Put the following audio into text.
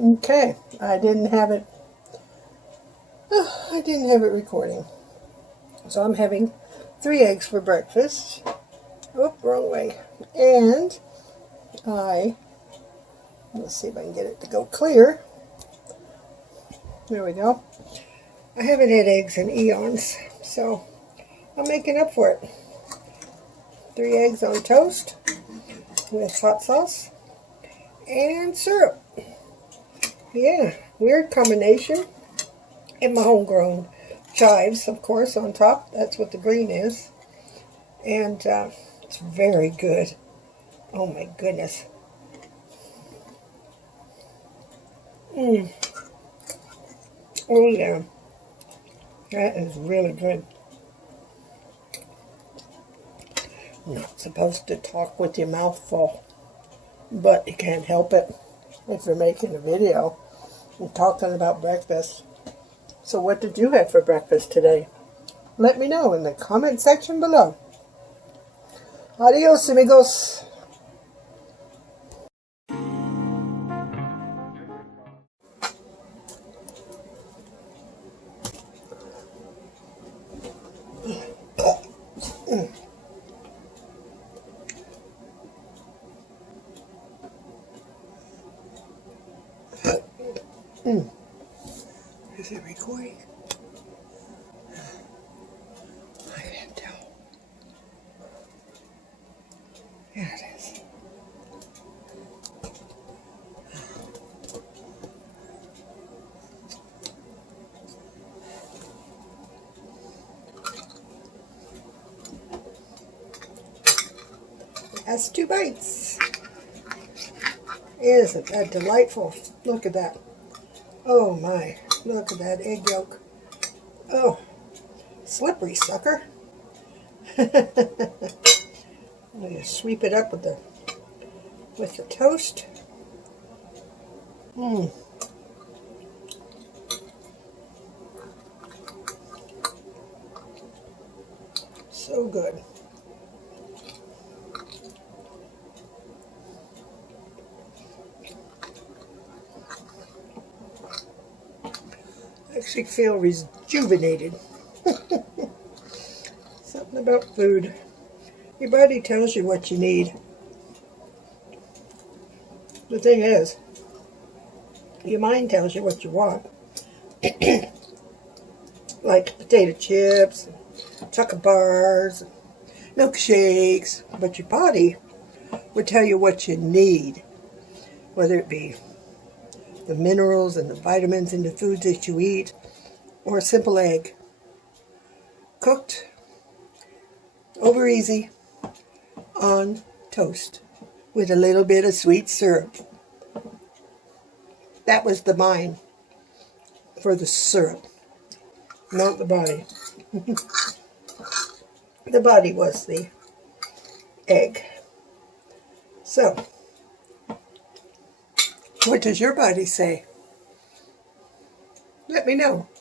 Okay, I didn't have it recording. So I'm having 3 eggs for breakfast. Oh, wrong way. And let's see if I can get it to go clear. There we go. I haven't had eggs in eons, so I'm making up for it. 3 eggs on toast with hot sauce and syrup. Yeah, weird combination. And my homegrown chives, of course, on top. That's what the green is. And it's very good. Oh my goodness. Oh yeah. That is really good. I'm not supposed to talk with your mouth full, but you can't help it if you're making a video and talking about breakfast. So what did you have for breakfast today? Let me know in the comment section below. Adios, amigos. Is it recording? I can't tell. Yeah, it is. That's 2 bites. Isn't that delightful? Look at that. Oh my, look at that egg yolk. Oh, slippery sucker. I'm going to sweep it up with the toast. So good. I actually feel rejuvenated. Something about food. Your body tells you what you need. The thing is, your mind tells you what you want. Like potato chips, chocolate bars, milkshakes. But your body would tell you what you need. Whether it be the minerals and the vitamins in the foods that you eat, or a simple egg. Cooked over easy on toast with a little bit of sweet syrup. That was the mind for the syrup, not the body. The body was the egg. So, what does your body say? Let me know.